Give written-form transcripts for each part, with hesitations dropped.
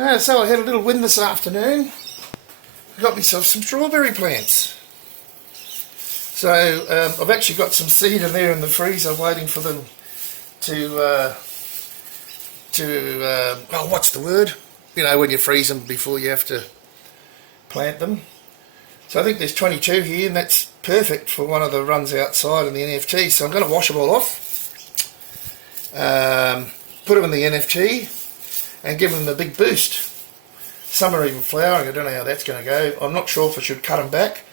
So I had a little win this afternoon. I got myself some strawberry plants. So I've actually got some seed in there in the freezer waiting for them to what's the word? You know, when you freeze them before you have to plant them. So I think there's 22 here, and that's perfect for one of the runs outside in the NFT. So I'm going to wash them all off, put them in the NFT, and give them a big boost. Some are even flowering. I don't know how that's going to go. I'm not sure if I should cut them back.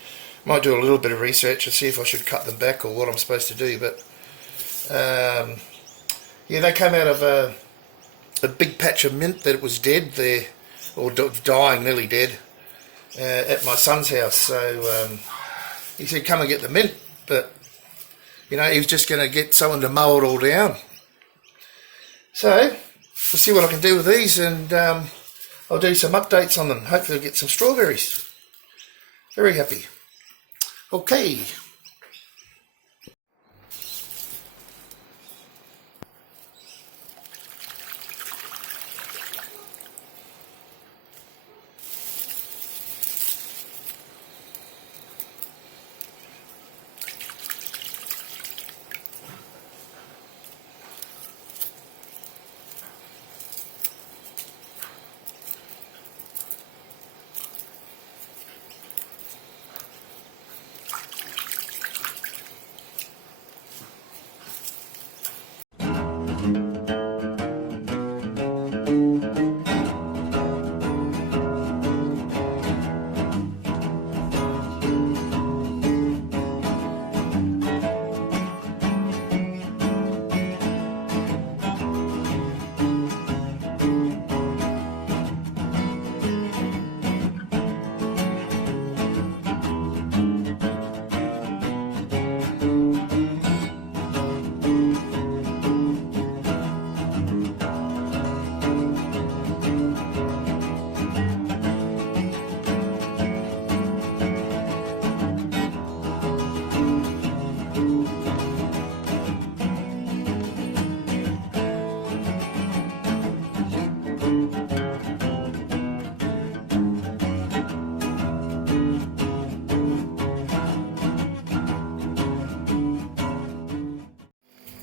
Might do a little bit of research and see if I should cut them back or what I'm supposed to do. But yeah, they came out of a big patch of mint that was dead there, or dying, nearly dead, at my son's house. So he said, come and get the mint, but you know, he was just going to get someone to mow it all down. So we'll see what I can do with these, and I'll do some updates on them. Hopefully I'll get some strawberries. Very happy. Okay.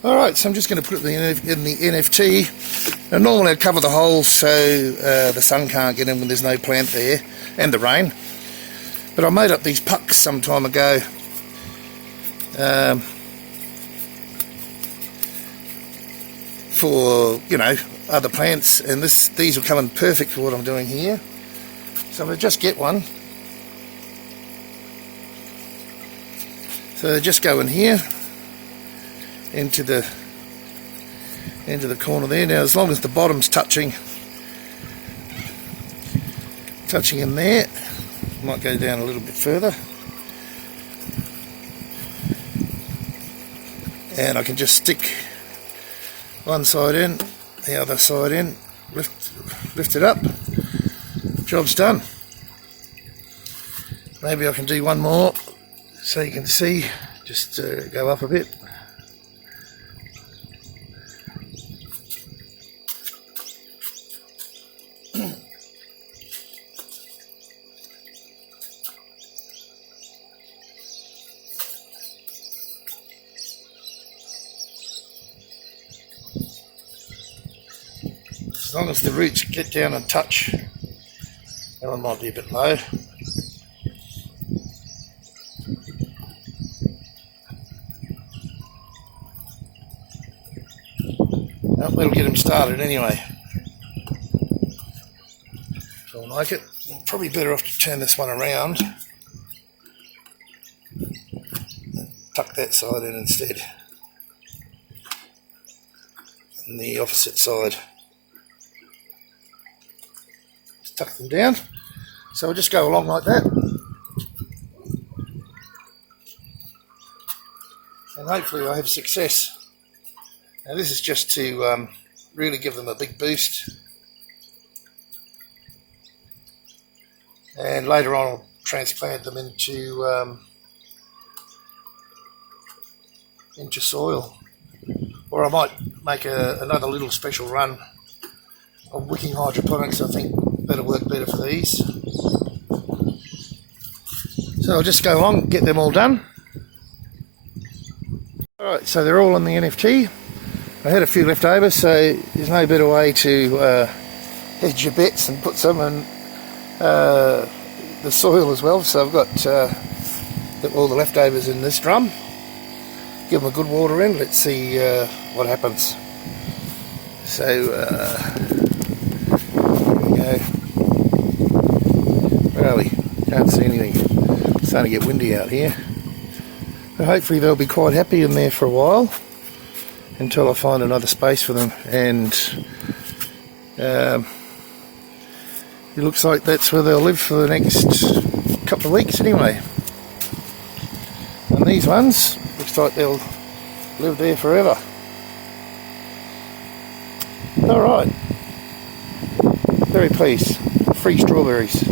Alright, so I'm just going to put it in the NFT. Now normally I cover the holes so the sun can't get in when there's no plant there, and the rain. But I made up these pucks some time ago. For, you know, other plants, and these will come in perfect for what I'm doing here. So I'm going to just get one. So they just go in here. Into the corner there. Now as long as the bottom's touching in there, might go down a little bit further, and I can just stick one side in, the other side in, lift it up, job's done. Maybe I can do one more so you can see, just go up a bit. As long as the roots get down and touch, that one might be a bit low. Oh, that'll get them started anyway. So I like it. Probably better off to turn this one around. Tuck that side in instead. And the opposite side. Tuck them down, so I'll just go along like that, and hopefully I have success. Now this is just to really give them a big boost, and later on I'll transplant them into soil, or I might make another little special run of wicking hydroponics, I think. that'll work better for these. So I'll just go along, get them all done. Alright, so they're all on the NFT. I had a few left over, so there's no better way to hedge your bets and put some in the soil as well. So I've got all the leftovers in this drum. Give them a good water in, let's see what happens. So here we go. Where are we? Can't see anything. It's starting to get windy out here. But hopefully they'll be quite happy in there for a while until I find another space for them, and it looks like that's where they'll live for the next couple of weeks anyway. And these ones, looks like they'll live there forever. Alright, very pleased. Free strawberries.